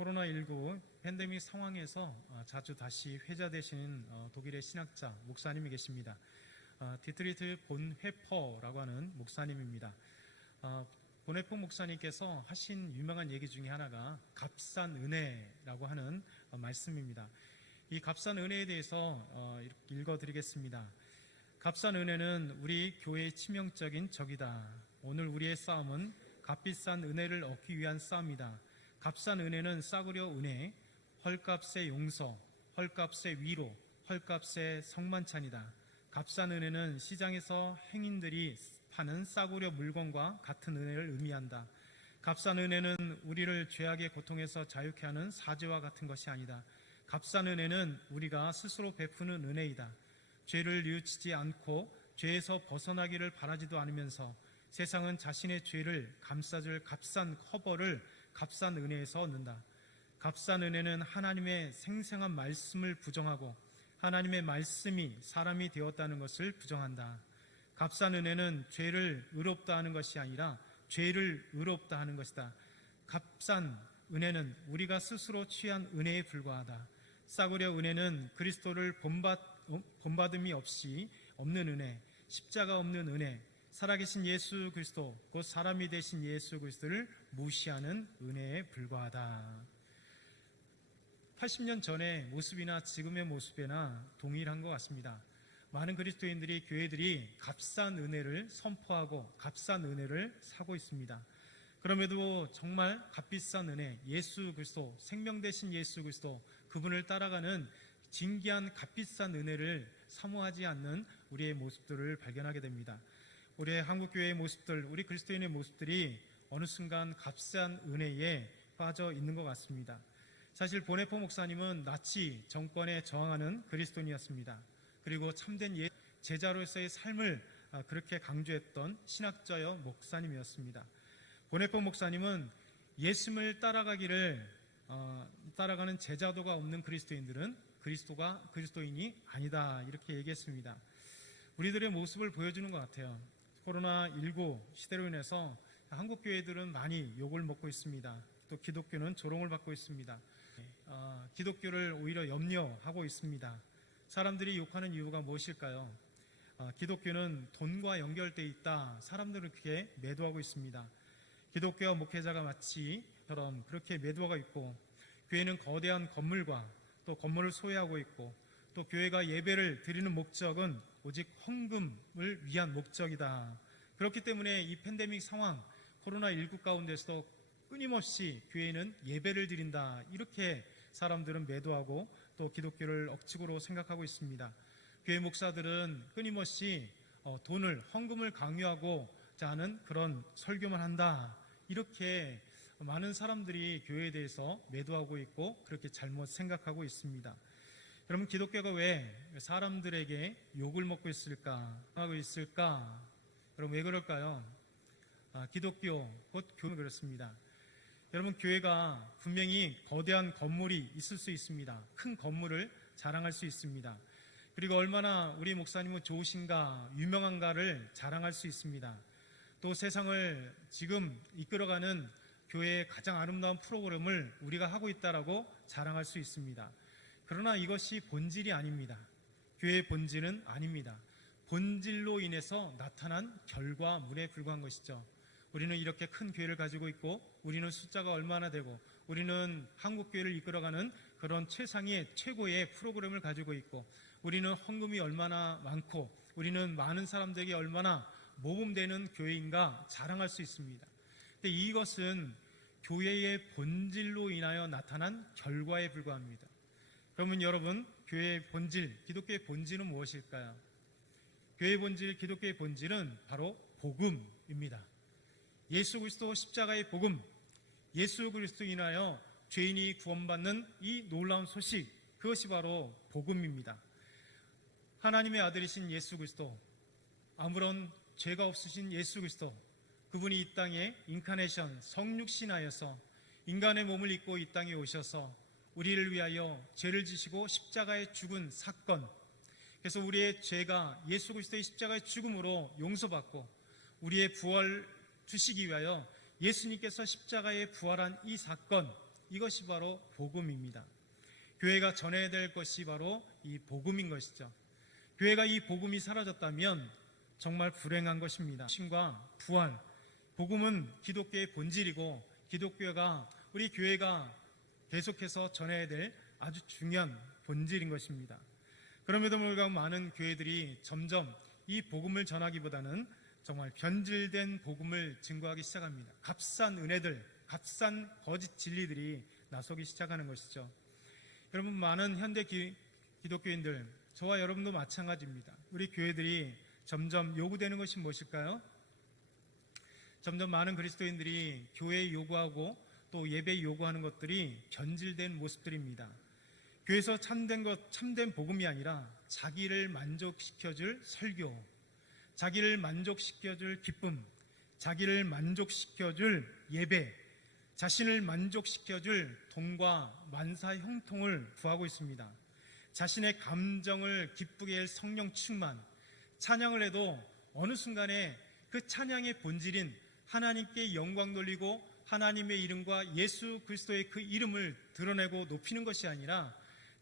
코로나19 팬데믹 상황에서 자주 다시 회자되시는 독일의 신학자 목사님이 계십니다. 디트리트 본 회퍼라고 하는 목사님입니다. 본 회퍼 목사님께서 하신 유명한 얘기 중에 하나가 값싼 은혜라고 하는 말씀입니다. 이 값싼 은혜에 대해서 읽어드리겠습니다. 값싼 은혜는 우리 교회의 치명적인 적이다. 오늘 우리의 싸움은 값비싼 은혜를 얻기 위한 싸움이다. 값싼 은혜는 싸구려 은혜, 헐값의 용서, 헐값의 위로, 헐값의 성만찬이다. 값싼 은혜는 시장에서 행인들이 파는 싸구려 물건과 같은 은혜를 의미한다. 값싼 은혜는 우리를 죄악의 고통에서 자유케 하는 사죄와 같은 것이 아니다. 값싼 은혜는 우리가 스스로 베푸는 은혜이다. 죄를 뉘우치지 않고 죄에서 벗어나기를 바라지도 않으면서 세상은 자신의 죄를 감싸줄 값싼 커버를 값싼 은혜에서 얻는다. 값싼 은혜는 하나님의 생생한 말씀을 부정하고 하나님의 말씀이 사람이 되었다는 것을 부정한다. 값싼 은혜는 죄를 의롭다 하는 것이 아니라 죄를 의롭다 하는 것이다. 값싼 은혜는 우리가 스스로 취한 은혜에 불과하다. 싸구려 은혜는 그리스도를 본받음이 없이 없는 은혜, 십자가 없는 은혜, 살아계신 예수 그리스도, 곧 사람이 되신 예수 그리스도를 무시하는 은혜에 불과하다. 80년 전의 모습이나 지금의 모습이나 동일한 것 같습니다. 많은 그리스도인들이, 교회들이 값싼 은혜를 선포하고 값싼 은혜를 사고 있습니다. 그럼에도 정말 값비싼 은혜, 예수 그리스도, 생명 되신 예수 그리스도, 그분을 따라가는 진귀한 값비싼 은혜를 사모하지 않는 우리의 모습들을 발견하게 됩니다. 우리의 한국교회의 모습들, 우리 그리스도인의 모습들이 어느 순간 값싼 은혜에 빠져 있는 것 같습니다. 사실 보네포 목사님은 나치 정권에 저항하는 그리스도인이었습니다. 그리고 참된 제자로서의 삶을 그렇게 강조했던 신학자여 목사님이었습니다. 보네포 목사님은 예수님을 따라가는 제자도가 없는 그리스도인들은 그리스도인이 아니다, 이렇게 얘기했습니다. 우리들의 모습을 보여주는 것 같아요. 코로나19 시대로 인해서 한국 교회들은 많이 욕을 먹고 있습니다. 또 기독교는 조롱을 받고 있습니다. 기독교를 오히려 염려하고 있습니다. 사람들이 욕하는 이유가 무엇일까요? 기독교는 돈과 연결되어 있다. 사람들은 그렇게 매도하고 있습니다. 기독교와 목회자가 마치처럼 그렇게 매도하고 있고, 교회는 거대한 건물과 또 건물을 소유하고 있고, 또 교회가 예배를 드리는 목적은 오직 헌금을 위한 목적이다. 그렇기 때문에 이 팬데믹 상황, 코로나19 가운데서도 끊임없이 교회는 예배를 드린다, 이렇게 사람들은 매도하고 또 기독교를 억측으로 생각하고 있습니다. 교회 목사들은 끊임없이 돈을, 헌금을 강요하고자 하는 그런 설교만 한다, 이렇게 많은 사람들이 교회에 대해서 매도하고 있고 그렇게 잘못 생각하고 있습니다. 여러분, 기독교가 왜 사람들에게 욕을 먹고 있을까? 여러분, 왜 그럴까요? 기독교, 곧 교회는 그렇습니다. 여러분, 교회가 분명히 거대한 건물이 있을 수 있습니다. 큰 건물을 자랑할 수 있습니다. 그리고 얼마나 우리 목사님은 좋으신가, 유명한가를 자랑할 수 있습니다. 또 세상을 지금 이끌어가는 교회의 가장 아름다운 프로그램을 우리가 하고 있다라고 자랑할 수 있습니다. 그러나 이것이 본질이 아닙니다. 교회의 본질은 아닙니다. 본질로 인해서 나타난 결과물에 불과한 것이죠. 우리는 이렇게 큰 교회를 가지고 있고, 우리는 숫자가 얼마나 되고, 우리는 한국교회를 이끌어가는 그런 최고의 프로그램을 가지고 있고, 우리는 헌금이 얼마나 많고, 우리는 많은 사람들에게 얼마나 모범되는 교회인가 자랑할 수 있습니다. 근데 이것은 교회의 본질로 인하여 나타난 결과에 불과합니다. 그러면 여러분, 교회의 본질, 기독교의 본질은 무엇일까요? 교회의 본질, 기독교의 본질은 바로 복음입니다. 예수 그리스도 십자가의 복음, 예수 그리스도 인하여 죄인이 구원받는 이 놀라운 소식, 그것이 바로 복음입니다. 하나님의 아들이신 예수 그리스도, 아무런 죄가 없으신 예수 그리스도, 그분이 이 땅에 인카네이션, 성육신하여서 인간의 몸을 입고 이 땅에 오셔서 우리를 위하여 죄를 지시고 십자가에 죽은 사건, 그래서 우리의 죄가 예수 그리스도의 십자가의 죽음으로 용서받고 우리의 부활 주시기 위하여 예수님께서 십자가에 부활한 이 사건, 이것이 바로 복음입니다. 교회가 전해야 될 것이 바로 이 복음인 것이죠. 교회가 이 복음이 사라졌다면 정말 불행한 것입니다. 신과 부활, 복음은 기독교의 본질이고 기독교가 우리 교회가 계속해서 전해야 될 아주 중요한 본질인 것입니다. 그럼에도 불구하고 많은 교회들이 점점 이 복음을 전하기보다는 정말 변질된 복음을 증거하기 시작합니다. 값싼 은혜들, 값싼 거짓 진리들이 나서기 시작하는 것이죠. 여러분, 많은 현대 기독교인들, 저와 여러분도 마찬가지입니다. 우리 교회들이 점점 요구되는 것이 무엇일까요? 점점 많은 그리스도인들이 교회에 요구하고 또 예배에 요구하는 것들이 변질된 모습들입니다. 교회에서 참된 복음이 아니라 자기를 만족시켜줄 설교, 자기를 만족시켜줄 기쁨, 자기를 만족시켜줄 예배, 자신을 만족시켜줄 돈과 만사 형통을 구하고 있습니다. 자신의 감정을 기쁘게 할 성령 충만, 찬양을 해도 어느 순간에 그 찬양의 본질인 하나님께 영광 돌리고 하나님의 이름과 예수 그리스도의 그 이름을 드러내고 높이는 것이 아니라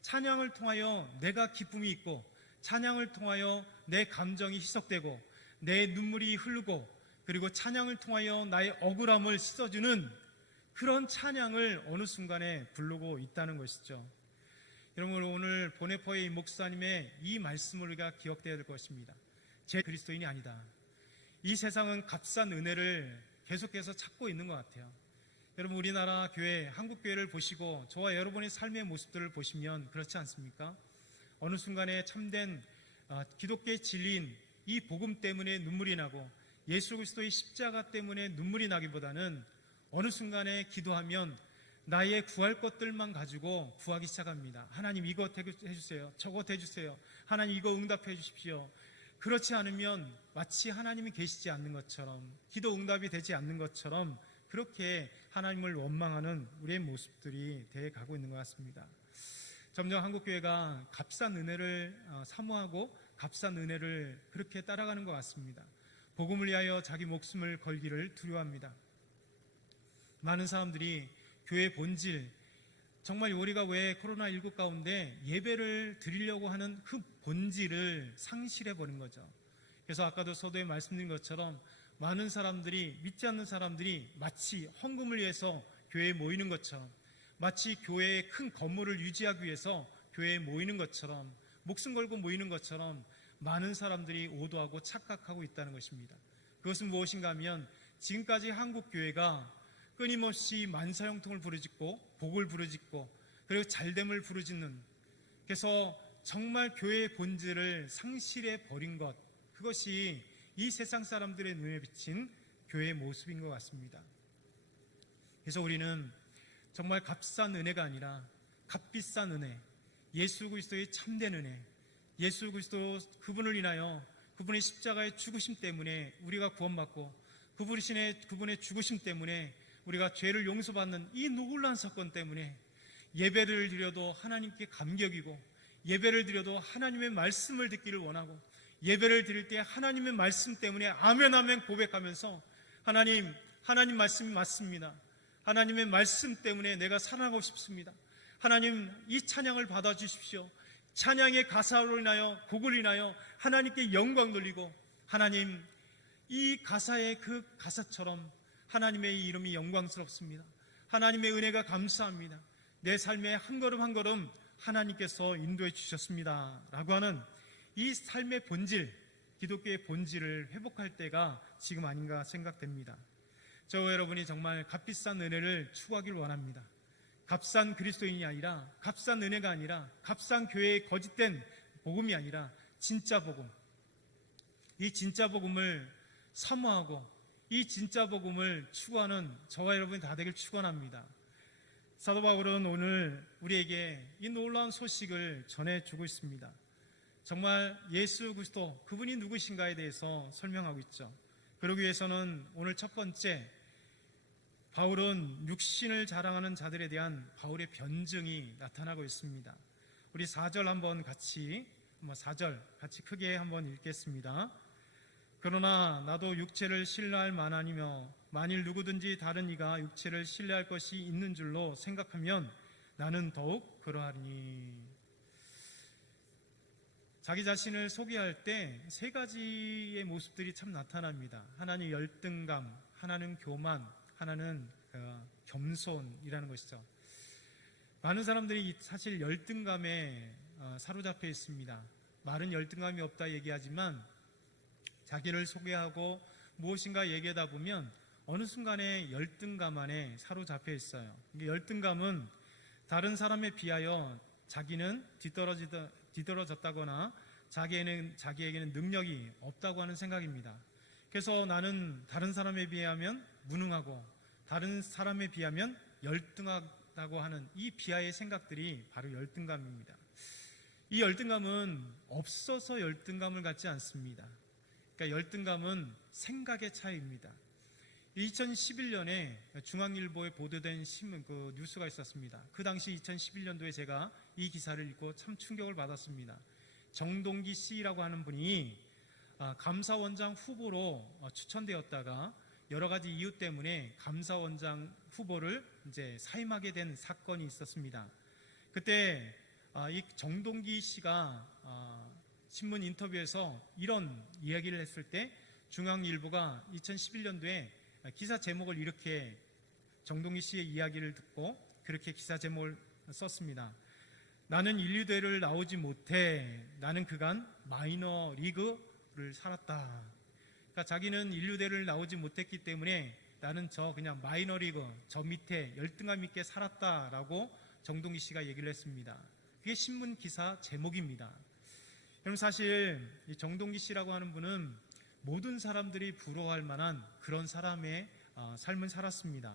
찬양을 통하여 내가 기쁨이 있고 찬양을 통하여 내 감정이 희석되고 내 눈물이 흐르고 그리고 찬양을 통하여 나의 억울함을 씻어주는 그런 찬양을 어느 순간에 부르고 있다는 것이죠. 여러분, 오늘 보네포의 목사님의 이 말씀을 우리가 기억해야 될 것입니다. 제 그리스도인이 아니다. 이 세상은 값싼 은혜를 계속해서 찾고 있는 것 같아요. 여러분, 우리나라 교회, 한국교회를 보시고 저와 여러분의 삶의 모습들을 보시면 그렇지 않습니까? 어느 순간에 참된 기독교의 진리인 이 복음 때문에 눈물이 나고 예수 그리스도의 십자가 때문에 눈물이 나기보다는 어느 순간에 기도하면 나의 구할 것들만 가지고 구하기 시작합니다. 하나님 이것 해주세요. 저것 해주세요. 하나님 이거 응답해 주십시오. 그렇지 않으면 마치 하나님이 계시지 않는 것처럼, 기도 응답이 되지 않는 것처럼 그렇게 하나님을 원망하는 우리의 모습들이 되어가고 있는 것 같습니다. 점점 한국교회가 값싼 은혜를 사모하고 값싼 은혜를 그렇게 따라가는 것 같습니다. 복음을 위하여 자기 목숨을 걸기를 두려워합니다. 많은 사람들이 교회 본질, 정말 우리가 왜 코로나19 가운데 예배를 드리려고 하는 그 본질을 상실해버린 거죠. 그래서 아까도 서두에 말씀드린 것처럼 많은 사람들이, 믿지 않는 사람들이 마치 헌금을 위해서 교회에 모이는 것처럼, 마치 교회의 큰 건물을 유지하기 위해서 교회에 모이는 것처럼, 목숨 걸고 모이는 것처럼 많은 사람들이 오도하고 착각하고 있다는 것입니다. 그것은 무엇인가 하면 지금까지 한국교회가 끊임없이 만사형통을 부르짖고 복을 부르짖고 그리고 잘됨을 부르짖는, 그래서 정말 교회의 본질을 상실해 버린 것, 그것이 이 세상 사람들의 눈에 비친 교회의 모습인 것 같습니다. 그래서 우리는 정말 값싼 은혜가 아니라 값비싼 은혜, 예수 그리스도의 참된 은혜, 예수 그리스도 그분을 인하여 그분의 십자가의 죽으심 때문에 우리가 구원받고 그분의 죽으심 때문에 우리가 죄를 용서받는 이 놀라운 사건 때문에 예배를 드려도 하나님께 감격이고, 예배를 드려도 하나님의 말씀을 듣기를 원하고, 예배를 드릴 때 하나님의 말씀 때문에 아멘 아멘 고백하면서 하나님 말씀이 맞습니다. 하나님의 말씀 때문에 내가 살아가고 싶습니다. 하나님 이 찬양을 받아주십시오. 찬양의 가사로 인하여, 곡을 인하여 하나님께 영광 돌리고, 하나님 이 가사의 그 가사처럼 하나님의 이름이 영광스럽습니다. 하나님의 은혜가 감사합니다. 내 삶의 한 걸음 한 걸음 하나님께서 인도해 주셨습니다 라고 하는 이 삶의 본질, 기독교의 본질을 회복할 때가 지금 아닌가 생각됩니다. 저와 여러분이 정말 값비싼 은혜를 추구하기를 원합니다. 값싼 그리스도인이 아니라, 값싼 은혜가 아니라, 값싼 교회의 거짓된 복음이 아니라 진짜 복음, 이 진짜 복음을 사모하고 이 진짜 복음을 추구하는 저와 여러분이 다 되길 축원합니다. 사도 바울은 오늘 우리에게 이 놀라운 소식을 전해주고 있습니다. 정말 예수 그리스도, 그분이 누구신가에 대해서 설명하고 있죠. 그러기 위해서는 오늘 첫 번째, 바울은 육신을 자랑하는 자들에 대한 바울의 변증이 나타나고 있습니다. 우리 4절 한번 같이, 4절 같이 크게 한번 읽겠습니다. 그러나 나도 육체를 신뢰할 만하니며 만일 누구든지 다른 이가 육체를 신뢰할 것이 있는 줄로 생각하면 나는 더욱 그러하리니. 자기 자신을 소개할 때 세 가지의 모습들이 참 나타납니다. 하나는 열등감, 하나는 교만, 하나는 겸손이라는 것이죠. 많은 사람들이 사실 열등감에 사로잡혀 있습니다. 말은 열등감이 없다 얘기하지만 자기를 소개하고 무엇인가 얘기하다 보면 어느 순간에 열등감 안에 사로잡혀 있어요. 열등감은 다른 사람에 비하여 자기는 뒤떨어졌다거나 자기에게는 능력이 없다고 하는 생각입니다. 그래서 나는 다른 사람에 비하면 무능하고 다른 사람에 비하면 열등하다고 하는 이 비하의 생각들이 바로 열등감입니다. 이 열등감은 없어서 열등감을 갖지 않습니다. 그러니까 열등감은 생각의 차이입니다. 2011년에 중앙일보에 보도된 신문 뉴스가 있었습니다. 그 당시 2011년도에 제가 이 기사를 읽고 참 충격을 받았습니다. 정동기 씨라고 하는 분이 감사원장 후보로 추천되었다가 여러 가지 이유 때문에 감사원장 후보를 이제 사임하게 된 사건이 있었습니다. 그때 이 정동기 씨가 신문 인터뷰에서 이런 이야기를 했을 때 중앙일보가 2011년도에 기사 제목을 이렇게 정동기 씨의 이야기를 듣고 그렇게 기사 제목을 썼습니다. 나는 인류대를 나오지 못해 나는 그간 마이너 리그를 살았다. 그러니까 자기는 인류대를 나오지 못했기 때문에 나는 그냥 마이너 리그 저 밑에 열등감 있게 살았다라고 정동기 씨가 얘기를 했습니다. 그게 신문 기사 제목입니다. 여러분 사실 이 정동기 씨라고 하는 분은 모든 사람들이 부러워할 만한 그런 사람의 삶을 살았습니다.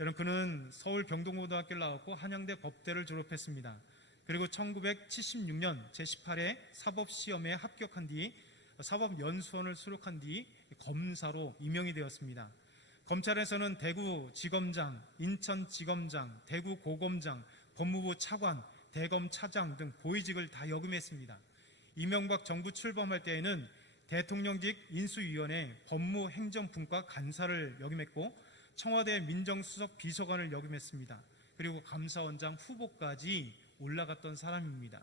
여러분 그는 서울 병동고등학교를 나왔고 한양대 법대를 졸업했습니다. 그리고 1976년 제18회 사법시험에 합격한 뒤 사법연수원을 수록한 뒤 검사로 임용이 되었습니다. 검찰에서는 대구지검장, 인천지검장, 대구고검장, 법무부 차관, 대검차장 등 고위직을 다 역임했습니다. 이명박 정부 출범할 때에는 대통령직 인수위원회 법무행정분과 간사를 역임했고 청와대 민정수석 비서관을 역임했습니다. 그리고 감사원장 후보까지 올라갔던 사람입니다.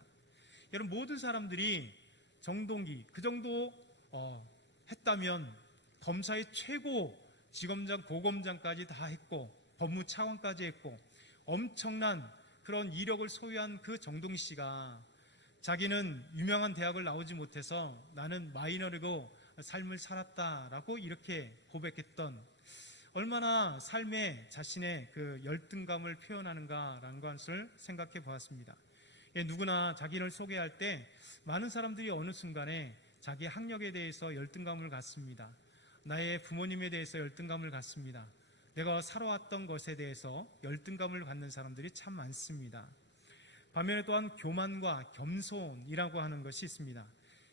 여러분 모든 사람들이 정동기 그 정도 했다면 검사의 최고 지검장, 고검장까지 다 했고 법무차관까지 했고 엄청난 그런 이력을 소유한 그 정동기 씨가 자기는 유명한 대학을 나오지 못해서 나는 마이너리그 삶을 살았다라고 이렇게 고백했던 얼마나 삶에 자신의 그 열등감을 표현하는가라는 것을 생각해 보았습니다. 누구나 자기를 소개할 때 많은 사람들이 어느 순간에 자기 학력에 대해서 열등감을 갖습니다. 나의 부모님에 대해서 열등감을 갖습니다. 내가 살아왔던 것에 대해서 열등감을 갖는 사람들이 참 많습니다. 반면에 또한 교만과 겸손이라고 하는 것이 있습니다.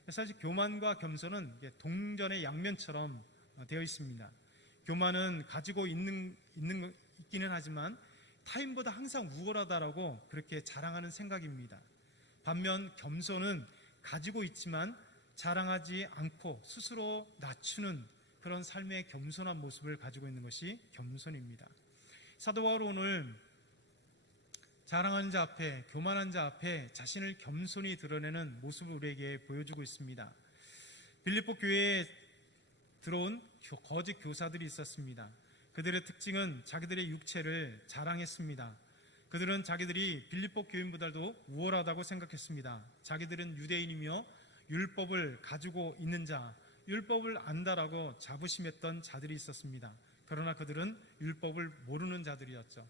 사실 교만과 겸손은 동전의 양면처럼 되어 있습니다. 교만은 가지고 있기는 하지만 타인보다 항상 우월하다라고 그렇게 자랑하는 생각입니다. 반면 겸손은 가지고 있지만 자랑하지 않고 스스로 낮추는 그런 삶의 겸손한 모습을 가지고 있는 것이 겸손입니다. 사도 바울은 오늘 자랑하는 자 앞에, 교만한 자 앞에 자신을 겸손히 드러내는 모습을 우리에게 보여주고 있습니다. 빌립보 교회에 들어온 거짓 교사들이 있었습니다. 그들의 특징은 자기들의 육체를 자랑했습니다. 그들은 자기들이 빌립보 교인보다도 우월하다고 생각했습니다. 자기들은 유대인이며 율법을 가지고 있는 자, 율법을 안다라고 자부심했던 자들이 있었습니다. 그러나 그들은 율법을 모르는 자들이었죠.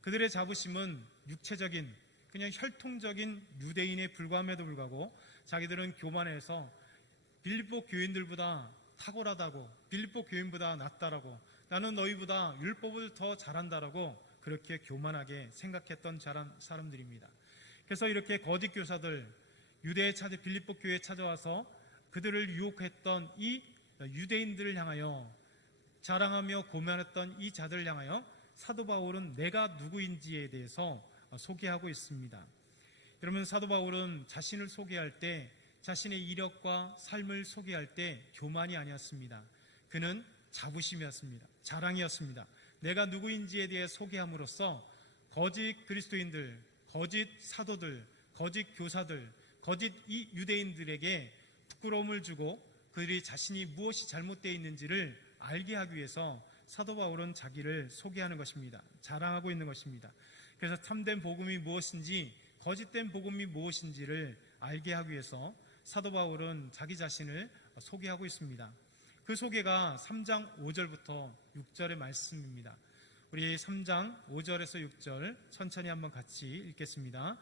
그들의 자부심은 육체적인 그냥 혈통적인 유대인에 불과함에도 불구하고 자기들은 교만해서 빌립보 교인들보다 탁월하다고, 빌립보 교인보다 낫다라고, 나는 너희보다 율법을 더 잘한다라고 그렇게 교만하게 생각했던 사람들입니다. 그래서 이렇게 거짓 교사들 빌립보 교회에 찾아와서 그들을 유혹했던 이 유대인들을 향하여 자랑하며 고만했던 이 자들을 향하여 사도 바울은 내가 누구인지에 대해서 소개하고 있습니다. 여러분 사도 바울은 자신을 소개할 때 자신의 이력과 삶을 소개할 때 교만이 아니었습니다. 그는 자부심이었습니다. 자랑이었습니다. 내가 누구인지에 대해 소개함으로써 거짓 그리스도인들, 거짓 사도들, 거짓 교사들, 거짓 이 유대인들에게 부끄러움을 주고 그들이 자신이 무엇이 잘못되어 있는지를 알게 하기 위해서 사도 바울은 자기를 소개하는 것입니다. 자랑하고 있는 것입니다. 그래서 참된 복음이 무엇인지, 거짓된 복음이 무엇인지를 알게 하기 위해서 사도 바울은 자기 자신을 소개하고 있습니다. 그 소개가 3장 5절부터 6절의 말씀입니다. 우리 3장 5절에서 6절 천천히 한번 같이 읽겠습니다.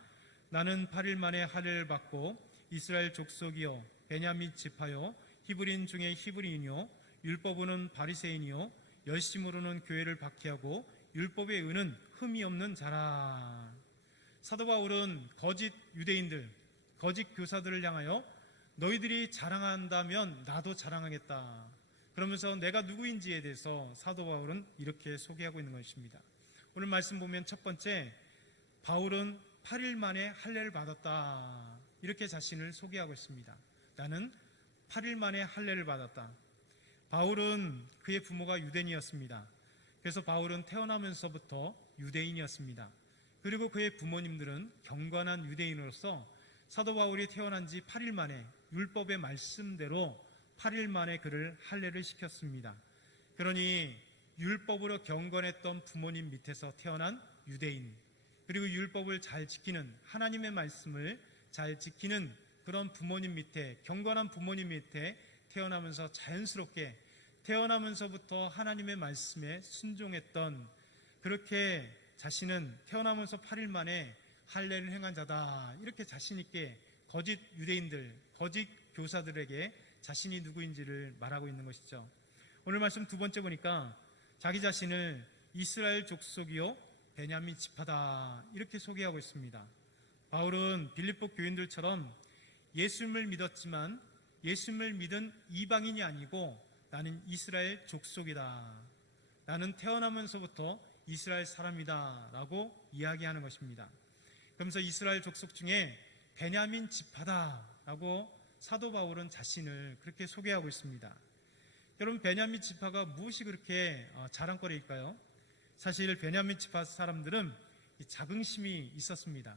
나는 8일 만에 할례를 받고 이스라엘 족속이요 베냐민 지파요 히브리인 중에 히브리인이요 율법으로는 바리새인이요 열심으로는 교회를 박해하고 율법의 의는 흠이 없는 자라. 사도 바울은 거짓 유대인들, 거짓 교사들을 향하여 너희들이 자랑한다면 나도 자랑하겠다. 그러면서 내가 누구인지에 대해서 사도 바울은 이렇게 소개하고 있는 것입니다. 오늘 말씀 보면 첫 번째, 바울은 8일 만에 할례를 받았다. 이렇게 자신을 소개하고 있습니다. 나는 8일 만에 할례를 받았다. 바울은 그의 부모가 유대인이었습니다. 그래서 바울은 태어나면서부터 유대인이었습니다. 그리고 그의 부모님들은 경건한 유대인으로서 사도 바울이 태어난 지 8일 만에 율법의 말씀대로 8일 만에 그를 할례를 시켰습니다. 그러니 율법으로 경건했던 부모님 밑에서 태어난 유대인, 그리고 율법을 잘 지키는, 하나님의 말씀을 잘 지키는 그런 부모님 밑에, 경건한 부모님 밑에 태어나면서 자연스럽게 태어나면서부터 하나님의 말씀에 순종했던, 그렇게 자신은 태어나면서 8일 만에 할례를 행한 자다, 이렇게 자신 있게 거짓 유대인들, 거짓 교사들에게 자신이 누구인지를 말하고 있는 것이죠. 오늘 말씀 두 번째 보니까 자기 자신을 이스라엘 족속이요 베냐민 지파다, 이렇게 소개하고 있습니다. 바울은 빌립보 교인들처럼 예수님을 믿었지만 예수님을 믿은 이방인이 아니고 나는 이스라엘 족속이다, 나는 태어나면서부터 이스라엘 사람이다 라고 이야기하는 것입니다. 그러면서 이스라엘 족속 중에 베냐민 지파다 라고 사도 바울은 자신을 그렇게 소개하고 있습니다. 여러분, 베냐민 지파가 무엇이 그렇게 자랑거리일까요? 사실 베냐민 지파 사람들은 자긍심이 있었습니다.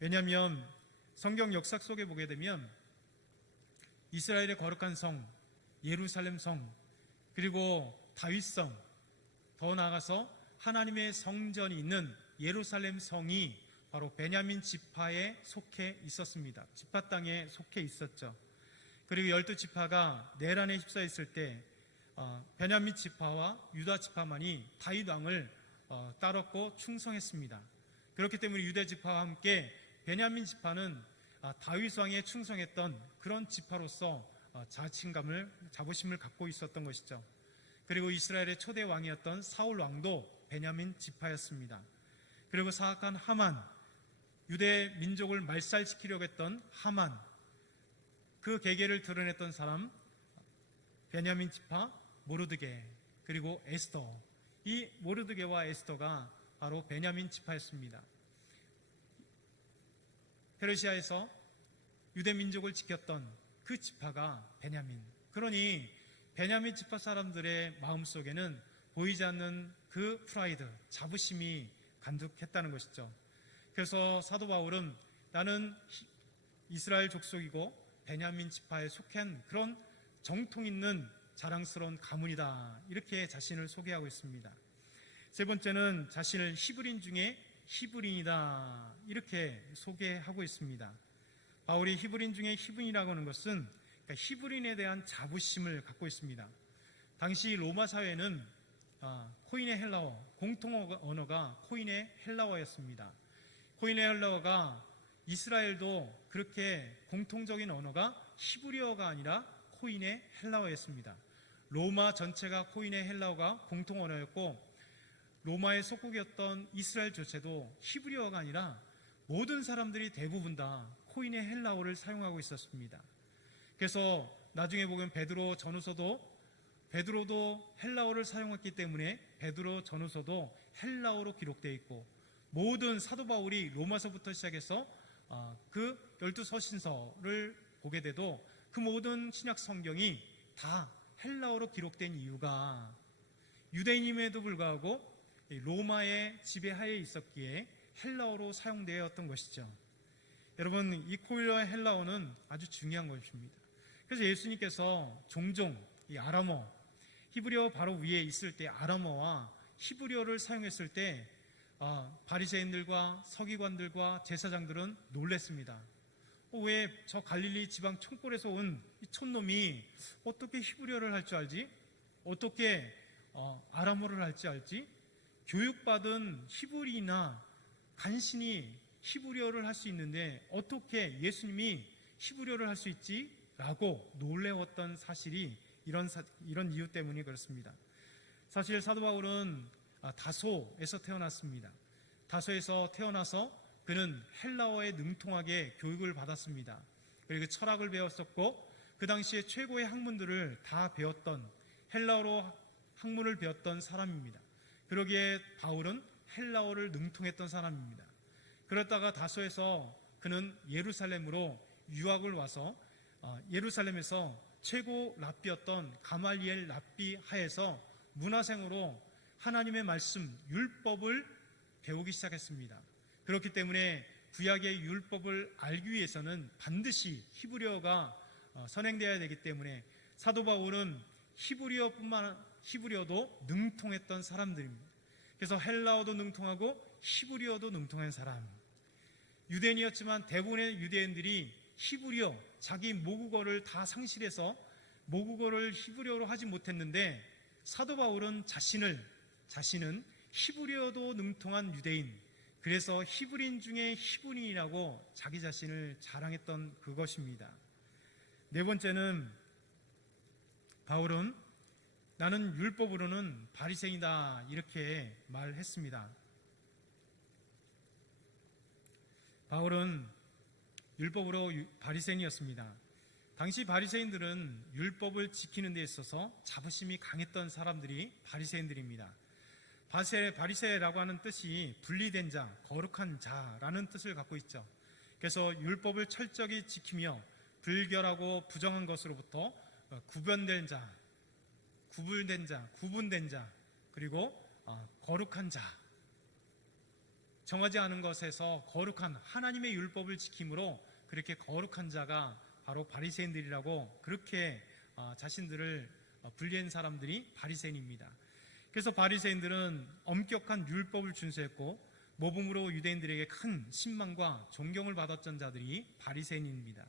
왜냐하면 성경 역사 속에 보게 되면 이스라엘의 거룩한 성, 예루살렘 성, 그리고 다윗성, 더 나아가서 하나님의 성전이 있는 예루살렘 성이 바로 베냐민 지파에 속해 있었습니다. 지파 땅에 속해 있었죠. 그리고 12지파가 내란에 휩싸여 있을 때 베냐민 지파와 유다 지파만이 다윗 왕을 따랐고 충성했습니다. 그렇기 때문에 유다 지파와 함께 베냐민 지파는 다윗 왕에 충성했던 그런 지파로서 자부심을 갖고 있었던 것이죠. 그리고 이스라엘의 초대 왕이었던 사울 왕도 베냐민 지파였습니다. 그리고 사악한 하만, 유대 민족을 말살시키려고 했던 하만, 그 계계를 드러냈던 사람 베냐민 지파 모르드게, 그리고 에스더, 이 모르드게와 에스더가 바로 베냐민 지파였습니다. 페르시아에서 유대 민족을 지켰던 그 지파가 베냐민. 그러니 베냐민 지파 사람들의 마음속에는 보이지 않는 그 프라이드, 자부심이 간득했다는 것이죠. 그래서 사도 바울은 나는 이스라엘 족속이고 베냐민 지파에 속한 그런 정통 있는 자랑스러운 가문이다, 이렇게 자신을 소개하고 있습니다. 세 번째는 자신을 히브리인 중에 히브리인이다, 이렇게 소개하고 있습니다. 바울이 히브리인 중에 히브리인이라고 하는 것은 히브리인에 대한 자부심을 갖고 있습니다. 당시 로마 사회는 코인의 헬라어, 공통 언어가 코인의 헬라어였습니다. 코인의 헬라어가 이스라엘도 그렇게 공통적인 언어가 히브리어가 아니라 코인의 헬라어였습니다. 로마 전체가 코인의 헬라어가 공통 언어였고, 로마의 속국이었던 이스라엘조차도 히브리어가 아니라 모든 사람들이 대부분 다 코인의 헬라어를 사용하고 있었습니다. 그래서 나중에 보면 베드로 전후서도 베드로도 헬라어를 사용했기 때문에 베드로 전후서도 헬라어로 기록되어 있고, 모든 사도 바울이 로마서부터 시작해서 그 12서신서를 보게 돼도 그 모든 신약 성경이 다 헬라어로 기록된 이유가 유대인임에도 불구하고 로마의 지배하에 있었기에 헬라어로 사용되었던 것이죠. 여러분, 이 코일러 헬라어는 아주 중요한 것입니다. 그래서 예수님께서 종종 이 아람어, 히브리어 바로 위에 있을 때 아람어와 히브리어를 사용했을 때 바리새인들과 서기관들과 제사장들은 놀랬습니다. 왜 저 갈릴리 지방 촌골에서 온 이 촌놈이 어떻게 히브리어를 할 줄 알지? 어떻게 아람어를 할 줄 알지? 교육받은 히브리나 간신히 히브리어를 할 수 있는데 어떻게 예수님이 히브리어를 할 수 있지? 라고 놀래웠던 사실이 이런 이유 때문이 그렇습니다. 사실 사도 바울은 다소에서 태어났습니다. 다소에서 태어나서 그는 헬라어에 능통하게 교육을 받았습니다. 그리고 철학을 배웠었고 그 당시에 최고의 학문들을 다 배웠던, 헬라어로 학문을 배웠던 사람입니다. 그러기에 바울은 헬라어를 능통했던 사람입니다. 그러다가 다소에서 그는 예루살렘으로 유학을 와서 예루살렘에서 최고 랍비였던 가말리엘 랍비 하에서 문화생으로 하나님의 말씀, 율법을 배우기 시작했습니다. 그렇기 때문에 구약의 율법을 알기 위해서는 반드시 히브리어가 선행되어야 되기 때문에 사도 바울은 히브리어도 능통했던 사람들입니다. 그래서 헬라어도 능통하고 히브리어도 능통한 사람, 유대인이었지만 대부분의 유대인들이 히브리어, 자기 모국어를 다 상실해서 모국어를 히브리어로 하지 못했는데 사도 바울은 자신은 히브리어도 능통한 유대인, 그래서 히브리인 중에 히브리인이라고 자기 자신을 자랑했던 그것입니다. 네 번째는 바울은 나는 율법으로는 바리새인이다 이렇게 말했습니다. 바울은 율법으로 바리새인이었습니다. 당시 바리새인들은 율법을 지키는 데 있어서 자부심이 강했던 사람들이 바리새인들입니다. 바리새라고 하는 뜻이 분리된 자, 거룩한 자라는 뜻을 갖고 있죠. 그래서 율법을 철저히 지키며 불결하고 부정한 것으로부터 구분된 자, 그리고 거룩한 자, 정하지 않은 것에서 거룩한 하나님의 율법을 지킴으로 그렇게 거룩한 자가 바로 바리새인들이라고 그렇게 자신들을 분리한 사람들이 바리새인입니다. 그래서 바리새인들은 엄격한 율법을 준수했고 모범으로 유대인들에게 큰 신망과 존경을 받았던 자들이 바리새인입니다.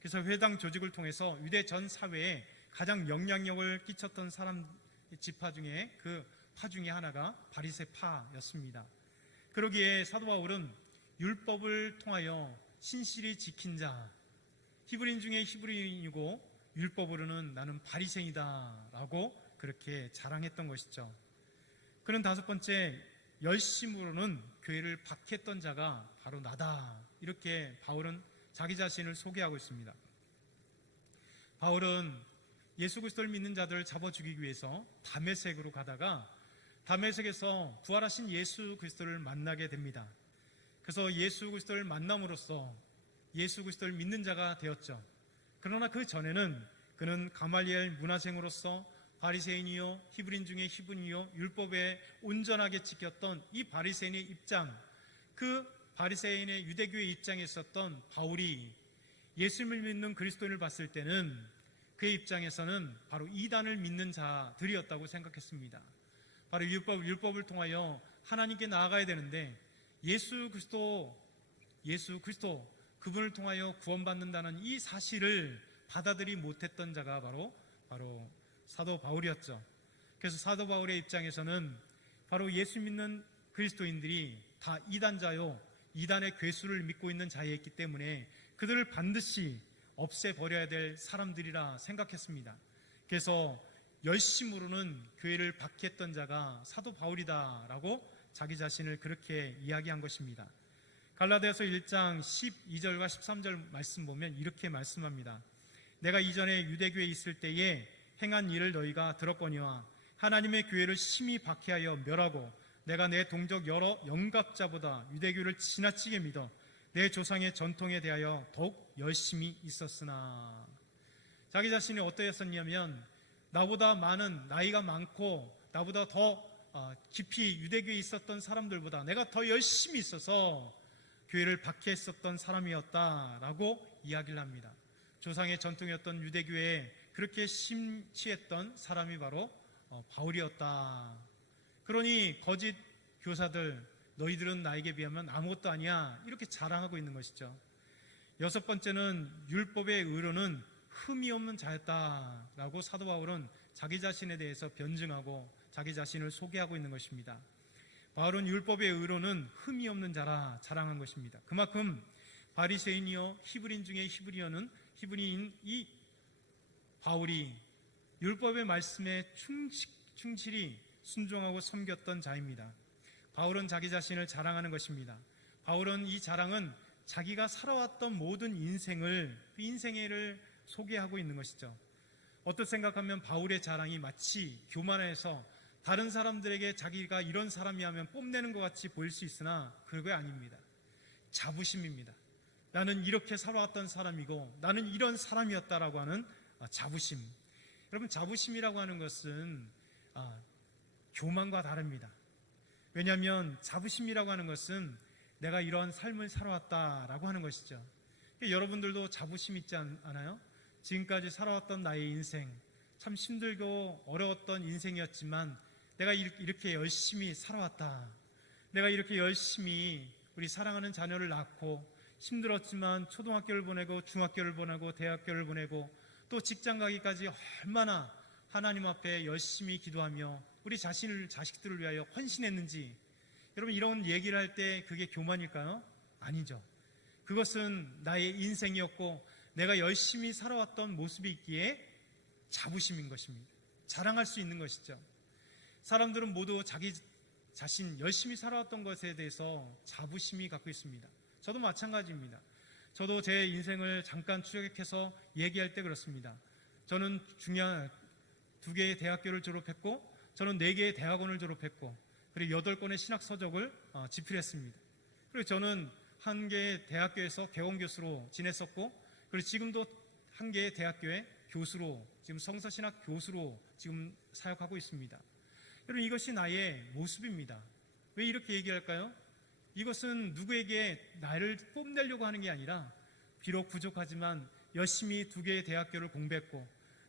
그래서 회당 조직을 통해서 유대 전 사회에 가장 영향력을 끼쳤던 사람 지파 중에 그 파 중에 하나가 바리새파였습니다. 그러기에 사도 바울은 율법을 통하여 신실히 지킨 자, 히브리인 중에 히브리인이고 율법으로는 나는 바리새인이다 라고 그렇게 자랑했던 것이죠. 그는 다섯 번째, 열심으로는 교회를 박했던 자가 바로 나다, 이렇게 바울은 자기 자신을 소개하고 있습니다. 바울은 예수 그리스도를 믿는 자들을 잡아 죽이기 위해서 다메섹으로 가다가 다메섹에서 부활하신 예수 그리스도를 만나게 됩니다. 그래서 예수 그리스도를 만남으로써 예수 그리스도를 믿는 자가 되었죠. 그러나 그 전에는 그는 가말리엘 문화생으로서 바리새인이요 히브리인 중에 히브리인이요 율법에 온전하게 지켰던 이 바리새인의 입장, 그 바리새인의 유대교의 입장에 있었던 바울이 예수님을 믿는 그리스도인을 봤을 때는 그의 입장에서는 바로 이단을 믿는 자들이었다고 생각했습니다. 바로 율법을 통하여 하나님께 나아가야 되는데 예수 그리스도 그분을 통하여 구원받는다는 이 사실을 받아들이 못했던 자가 바로 사도 바울이었죠. 그래서 사도 바울의 입장에서는 바로 예수 믿는 그리스도인들이 다 이단자요, 이단의 괴수를 믿고 있는 자였기 때문에 그들을 반드시 없애버려야 될 사람들이라 생각했습니다. 그래서 열심으로는 교회를 박해했던 자가 사도 바울이다라고 자기 자신을 그렇게 이야기한 것입니다. 갈라디아서 1장 12절과 13절 말씀 보면 이렇게 말씀합니다. 내가 이전에 유대교에 있을 때에 행한 일을 너희가 들었거니와 하나님의 교회를 심히 박해하여 멸하고 내가 내 동족 여러 영갑자보다 유대교를 지나치게 믿어 내 조상의 전통에 대하여 더욱 열심히 있었으나. 자기 자신이 어떠했었냐면 나보다 많은, 나이가 많고 나보다 더 깊이 유대교에 있었던 사람들보다 내가 더 열심히 있어서 교회를 박해했었던 사람이었다라고 이야기를 합니다. 조상의 전통이었던 유대교에 그렇게 심취했던 사람이 바로 바울이었다. 그러니 거짓 교사들, 너희들은 나에게 비하면 아무것도 아니야, 이렇게 자랑하고 있는 것이죠. 여섯 번째는 율법의 의로는 흠이 없는 자였다라고 사도 바울은 자기 자신에 대해서 변증하고 자기 자신을 소개하고 있는 것입니다. 바울은 율법의 의로는 흠이 없는 자라 자랑한 것입니다. 그만큼 바리새인이요 히브리인 중에 히브리인 이 바울이 율법의 말씀에 충실히 순종하고 섬겼던 자입니다. 바울은 자기 자신을 자랑하는 것입니다. 바울은 이 자랑은 자기가 살아왔던 모든 인생을, 그 인생애를 소개하고 있는 것이죠. 어떤 생각하면 바울의 자랑이 마치 교만해서 다른 사람들에게 자기가 이런 사람이 하면 뽐내는 것 같이 보일 수 있으나 그거 아닙니다. 자부심입니다. 나는 이렇게 살아왔던 사람이고 나는 이런 사람이었다라고 하는 자부심. 여러분, 자부심이라고 하는 것은 교만과 다릅니다. 왜냐하면 자부심이라고 하는 것은 내가 이런 삶을 살아왔다라고 하는 것이죠. 여러분들도 자부심 있지 않아요? 지금까지 살아왔던 나의 인생, 참 힘들고 어려웠던 인생이었지만 내가 이렇게 열심히 살아왔다. 내가 이렇게 열심히 우리 사랑하는 자녀를 낳고 힘들었지만 초등학교를 보내고 중학교를 보내고 대학교를 보내고 또 직장 가기까지 얼마나 하나님 앞에 열심히 기도하며 우리 자식들을 위하여 헌신했는지. 여러분, 이런 얘기를 할 때 그게 교만일까요? 아니죠. 그것은 나의 인생이었고 내가 열심히 살아왔던 모습이 있기에 자부심인 것입니다. 자랑할 수 있는 것이죠. 사람들은 모두 자기 자신 열심히 살아왔던 것에 대해서 자부심이 갖고 있습니다. 저도 마찬가지입니다. 저도 제 인생을 잠깐 추적해서 얘기할 때 그렇습니다. 저는 중요한 2개의 대학교를 졸업했고 저는 4개의 대학원을 졸업했고 그리고 8권의 신학 서적을 집필했습니다. 그리고 저는 1개의 대학교에서 개원교수로 지냈었고 그리고 지금도 1개의 대학교의 교수로, 지금 성서신학 교수로 지금 사역하고 있습니다. 여러분, 이것이 나의 모습입니다. 왜 이렇게 얘기할까요? 이것은 누구에게 나를 뽐내려고 하는 게 아니라 비록 부족하지만 열심히 2개의 대학교를 공부했고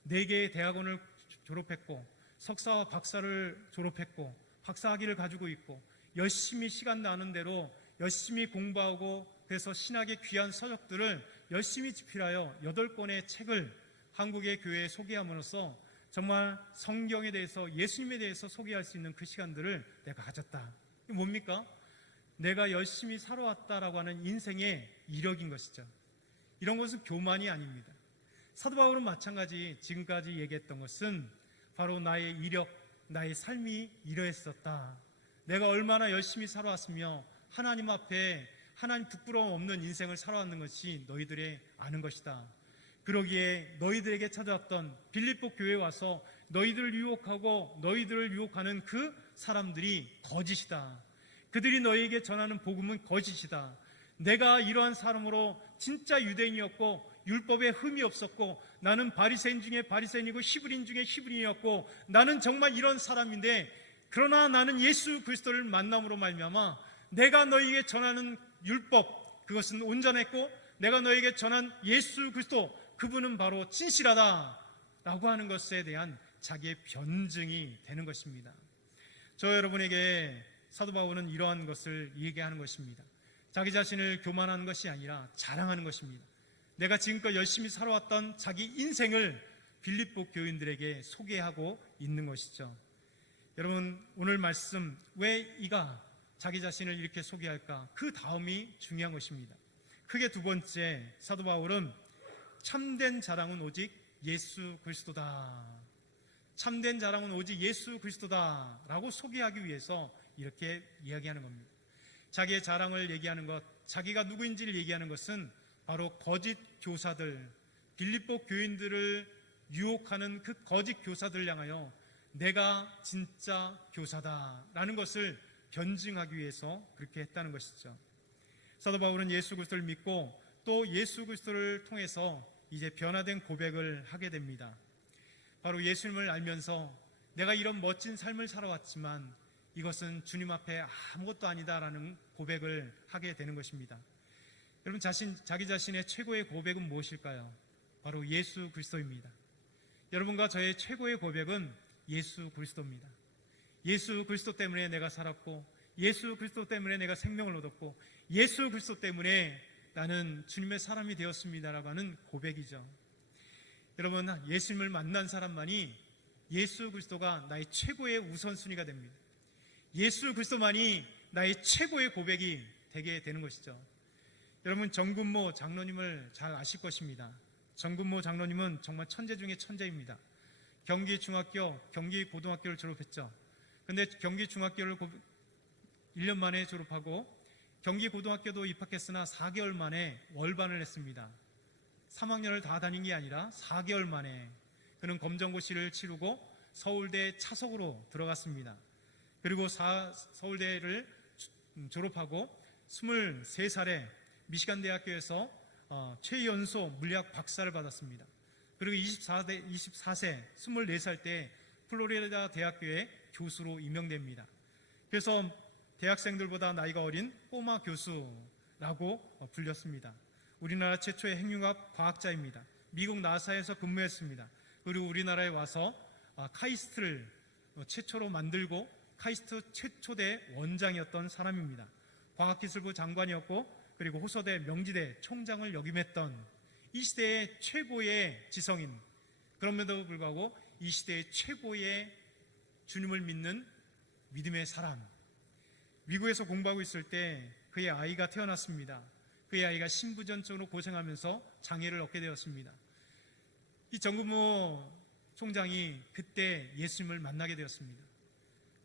4개의 대학원을 졸업했고 석사와 박사를 졸업했고 박사학위를 가지고 있고 열심히 시간 나는 대로 열심히 공부하고 그래서 신학의 귀한 서적들을 열심히 집필하여 8권의 책을 한국의 교회에 소개함으로써 정말 성경에 대해서, 예수님에 대해서 소개할 수 있는 그 시간들을 내가 가졌다. 이게 뭡니까? 내가 열심히 살아왔다라고 하는 인생의 이력인 것이죠. 이런 것은 교만이 아닙니다. 사도 바울은 마찬가지 지금까지 얘기했던 것은 바로 나의 이력, 나의 삶이 이러했었다. 내가 얼마나 열심히 살아왔으며 하나님 앞에 하나님 부끄러움 없는 인생을 살아왔는 것이 너희들의 아는 것이다. 그러기에 너희들에게 찾아왔던 빌립보 교회에 와서 너희들을 유혹하고 너희들을 유혹하는 그 사람들이 거짓이다. 그들이 너희에게 전하는 복음은 거짓이다. 내가 이러한 사람으로 진짜 유대인이었고 율법에 흠이 없었고 나는 바리새인 중에 바리새인이고 히브리인 중에 히브리인이었고 나는 정말 이런 사람인데 그러나 나는 예수 그리스도를 만남으로 말미암아 내가 너희에게 전하는 율법 그것은 온전했고 내가 너희에게 전한 예수 그리스도 그분은 바로 진실하다 라고 하는 것에 대한 자기의 변증이 되는 것입니다. 저 여러분에게 사도 바울은 이러한 것을 얘기하는 것입니다. 자기 자신을 교만하는 것이 아니라 자랑하는 것입니다. 내가 지금껏 열심히 살아왔던 자기 인생을 빌립보 교인들에게 소개하고 있는 것이죠. 여러분, 오늘 말씀 왜 이가 자기 자신을 이렇게 소개할까? 그 다음이 중요한 것입니다. 크게 2번째, 사도 바울은 참된 자랑은 오직 예수 그리스도다. 참된 자랑은 오직 예수 그리스도다 라고 소개하기 위해서 이렇게 이야기하는 겁니다. 자기의 자랑을 얘기하는 것, 자기가 누구인지를 얘기하는 것은 바로 거짓 교사들, 빌립보 교인들을 유혹하는 그 거짓 교사들을 향하여 내가 진짜 교사다라는 것을 변증하기 위해서 그렇게 했다는 것이죠. 사도 바울은 예수 그리스도를 믿고 또 예수 그리스도를 통해서 이제 변화된 고백을 하게 됩니다. 바로 예수님을 알면서 내가 이런 멋진 삶을 살아왔지만 이것은 주님 앞에 아무것도 아니다라는 고백을 하게 되는 것입니다. 여러분, 자기 자신의 최고의 고백은 무엇일까요? 바로 예수 그리스도입니다. 여러분과 저의 최고의 고백은 예수 그리스도입니다. 예수 그리스도 때문에 내가 살았고, 예수 그리스도 때문에 내가 생명을 얻었고, 예수 그리스도 때문에 나는 주님의 사람이 되었습니다라고 하는 고백이죠. 여러분, 예수님을 만난 사람만이 예수 그리스도가 나의 최고의 우선순위가 됩니다. 예수 그리스도만이 나의 최고의 고백이 되게 되는 것이죠. 여러분, 정근모 장로님을 잘 아실 것입니다. 정근모 장로님은 정말 천재 중에 천재입니다. 경기 중학교, 경기 고등학교를 졸업했죠. 근데 경기 중학교를 1년 만에 졸업하고 경기 고등학교도 입학했으나 4개월 만에 월반을 했습니다. 3학년을 다 다닌 게 아니라 4개월 만에 그는 검정고시를 치르고 서울대 차석으로 들어갔습니다. 그리고 서울대를 졸업하고 23살에 미시간 대학교에서 최연소 물리학 박사를 받았습니다. 그리고 24세 24살 때 플로리다 대학교의 교수로 임명됩니다. 그래서 대학생들보다 나이가 어린 꼬마 교수라고 불렸습니다. 우리나라 최초의 핵융합 과학자입니다. 미국 나사에서 근무했습니다. 그리고 우리나라에 와서 카이스트를 최초로 만들고 카이스트 최초대 원장이었던 사람입니다. 과학기술부 장관이었고 그리고 호서대 명지대 총장을 역임했던 이 시대의 최고의 지성인, 그럼에도 불구하고 이 시대의 최고의 주님을 믿는 믿음의 사람. 미국에서 공부하고 있을 때 그의 아이가 태어났습니다. 그의 아이가 신부전증으로 고생하면서 장애를 얻게 되었습니다. 이 정근모 총장이 그때 예수님을 만나게 되었습니다.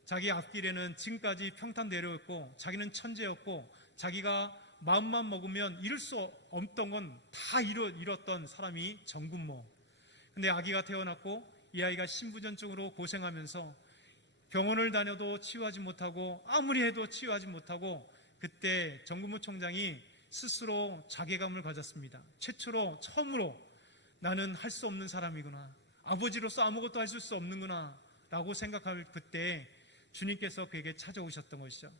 자기 앞길에는 지금까지 평탄대로였고 자기는 천재였고 자기가 마음만 먹으면 이룰 수 없던 건 다 이뤘던 사람이 정근모. 근데 아기가 태어났고 이 아이가 신부전증으로 고생하면서 병원을 다녀도 치유하지 못하고 아무리 해도 치유하지 못하고 그때 정근모 총장이 스스로 자괴감을 가졌습니다. 처음으로 나는 할 수 없는 사람이구나, 아버지로서 아무것도 할 수 없는구나 라고 생각할 그때 주님께서 그에게 찾아오셨던 것이죠.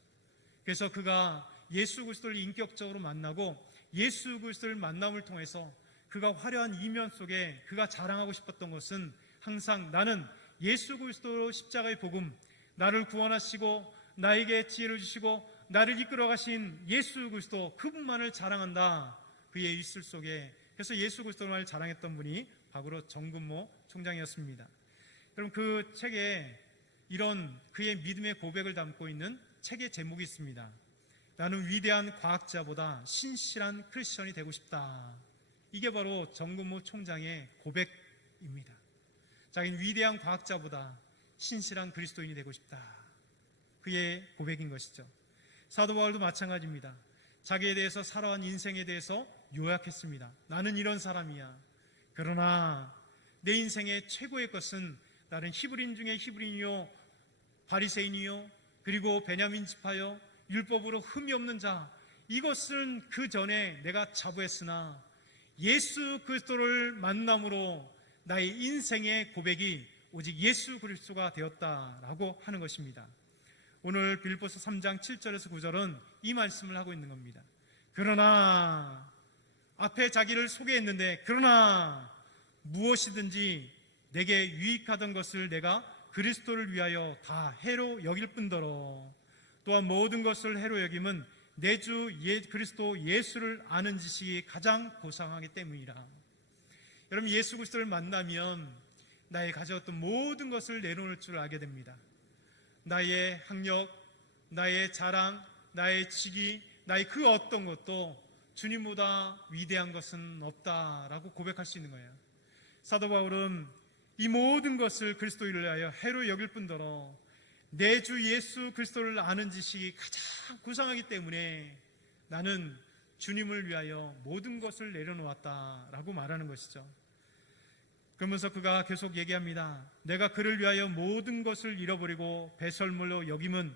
그래서 그가 예수 그리스도를 인격적으로 만나고 예수 그리스도를 만남을 통해서 그가 화려한 이면 속에 그가 자랑하고 싶었던 것은 항상 나는 예수 그리스도 십자가의 복음, 나를 구원하시고 나에게 지혜를 주시고 나를 이끌어 가신 예수 그리스도 그분만을 자랑한다. 그의 일술 속에. 그래서 예수 그리스도만을 자랑했던 분이 바로 정근모 총장이었습니다. 여러분, 그 책에 이런 그의 믿음의 고백을 담고 있는 책의 제목이 있습니다. 나는 위대한 과학자보다 신실한 크리스천이 되고 싶다. 이게 바로 정근모 총장의 고백입니다. 자기는 위대한 과학자보다 신실한 그리스도인이 되고 싶다. 그의 고백인 것이죠. 사도 바울도 마찬가지입니다. 자기에 대해서 살아온 인생에 대해서 요약했습니다. 나는 이런 사람이야. 그러나 내 인생의 최고의 것은 나는 히브리인 중에 히브리인이요 바리새인이요 그리고 베냐민 지파요 율법으로 흠이 없는 자, 이것은 그 전에 내가 자부했으나 예수 그리스도를 만남으로 나의 인생의 고백이 오직 예수 그리스도가 되었다라고 하는 것입니다. 오늘 빌립보서 3장 7절에서 9절은 이 말씀을 하고 있는 겁니다. 그러나 앞에 자기를 소개했는데 그러나 무엇이든지 내게 유익하던 것을 내가 그리스도를 위하여 다 해로 여길 뿐더러 또한 모든 것을 해로 여김은 내 주 그리스도 예수를 아는 지식이 가장 고상하기 때문이라. 여러분, 예수 그리스도를 만나면 나의 가져왔던 모든 것을 내놓을 줄 알게 됩니다. 나의 학력, 나의 자랑, 나의 직위, 나의 그 어떤 것도 주님보다 위대한 것은 없다라고 고백할 수 있는 거예요. 사도 바울은 이 모든 것을 그리스도를 위하여 해로 여길 뿐더러 내 주 예수 그리스도를 아는 지식이 가장 구상하기 때문에 나는 주님을 위하여 모든 것을 내려놓았다라고 말하는 것이죠. 그러면서 그가 계속 얘기합니다. 내가 그를 위하여 모든 것을 잃어버리고 배설물로 여김은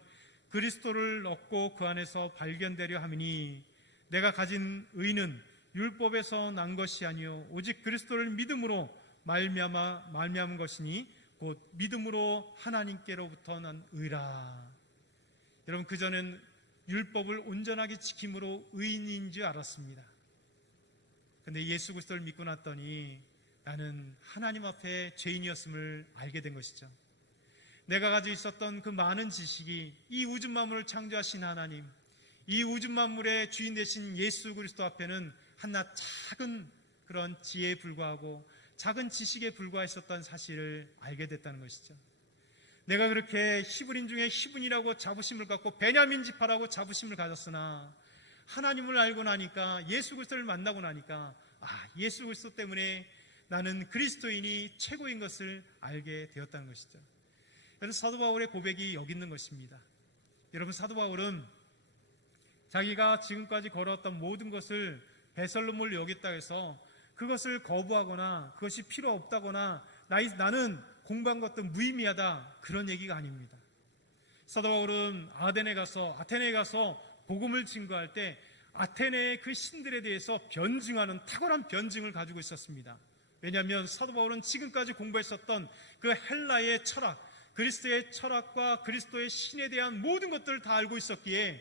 그리스도를 얻고 그 안에서 발견되려 함이니 내가 가진 의는 율법에서 난 것이 아니요 오직 그리스도를 믿음으로 말미암은 것이니 곧 믿음으로 하나님께로부터 난 의라. 여러분, 그전엔 율법을 온전하게 지킴으로 의인인 줄 알았습니다. 그런데 예수 그리스도를 믿고 났더니 나는 하나님 앞에 죄인이었음을 알게 된 것이죠. 내가 가지고 있었던 그 많은 지식이 이 우주 만물을 창조하신 하나님, 이 우주 만물의 주인 되신 예수 그리스도 앞에는 한낱 작은 그런 지혜에 불과하고 작은 지식에 불과했었던 사실을 알게 됐다는 것이죠. 내가 그렇게 히브리인 중에 히브리라고 자부심을 갖고 베냐민 지파라고 자부심을 가졌으나 하나님을 알고 나니까, 예수 그리스도를 만나고 나니까 예수 그리스도 때문에 나는 그리스도인이 최고인 것을 알게 되었다는 것이죠. 그래서 사도 바울의 고백이 여기 있는 것입니다. 여러분, 사도 바울은 자기가 지금까지 걸어왔던 모든 것을 배설물로 여겼다 해서 그것을 거부하거나 그것이 필요 없다거나 나는 공부한 것도 무의미하다, 그런 얘기가 아닙니다. 사도 바울은 아테네에 가서 복음을 증거할 때 아테네의 그 신들에 대해서 변증하는 탁월한 변증을 가지고 있었습니다. 왜냐하면 사도 바울은 지금까지 공부했었던 그 헬라의 철학, 그리스도의 철학과 그리스도의 신에 대한 모든 것들을 다 알고 있었기에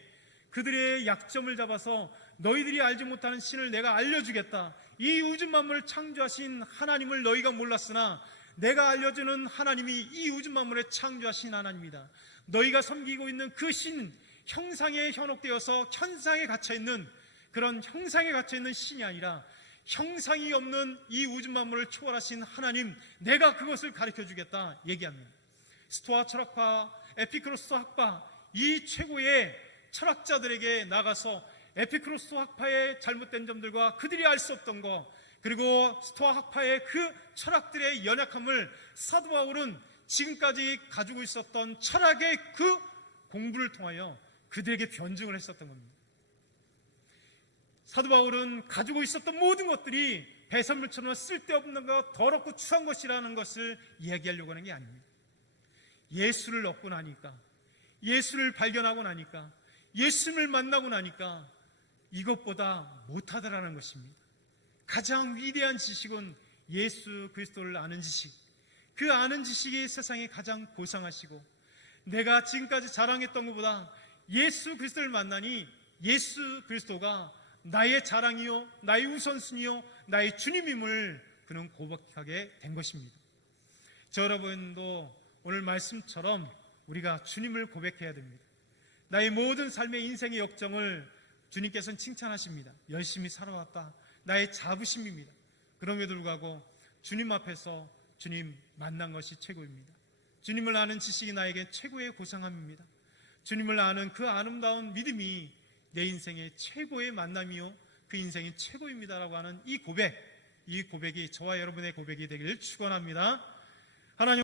그들의 약점을 잡아서 너희들이 알지 못하는 신을 내가 알려주겠다. 이 우주 만물을 창조하신 하나님을 너희가 몰랐으나 내가 알려주는 하나님이 이 우주 만물을 창조하신 하나님이다. 너희가 섬기고 있는 그 신, 형상에 현혹되어서 현상에 갇혀있는 그런 형상에 갇혀있는 신이 아니라 형상이 없는 이 우주 만물을 초월하신 하나님, 내가 그것을 가르쳐주겠다 얘기합니다. 스토아 철학파, 에피쿠로스 학파, 이 최고의 철학자들에게 나가서 에피쿠로스 학파의 잘못된 점들과 그들이 알 수 없던 것, 그리고 스토아 학파의 그 철학들의 연약함을 사도 바울은 지금까지 가지고 있었던 철학의 그 공부를 통하여 그들에게 변증을 했었던 겁니다. 사도 바울은 가지고 있었던 모든 것들이 배설물처럼 쓸데없는 것, 더럽고 추한 것이라는 것을 이야기하려고 하는 게 아닙니다. 예수를 얻고 나니까, 예수를 발견하고 나니까, 예수님을 만나고 나니까 이것보다 못하다라는 것입니다. 가장 위대한 지식은 예수 그리스도를 아는 지식, 그 아는 지식이 세상에 가장 고상하시고, 내가 지금까지 자랑했던 것보다 예수 그리스도를 만나니 예수 그리스도가 나의 자랑이요, 나의 우선순위요, 나의 주님임을 그는 고백하게 된 것입니다. 저 여러분도 오늘 말씀처럼 우리가 주님을 고백해야 됩니다. 나의 모든 삶의 인생의 역정을 주님께서는 칭찬하십니다. 열심히 살아왔다, 나의 자부심입니다. 그럼에도 불구하고 주님 앞에서 주님 만난 것이 최고입니다. 주님을 아는 지식이 나에게 최고의 고상함입니다. 주님을 아는 그 아름다운 믿음이 내 인생의 최고의 만남이요, 그 인생이 최고입니다라고 하는 이 고백이 저와 여러분의 고백이 되기를 축원합니다.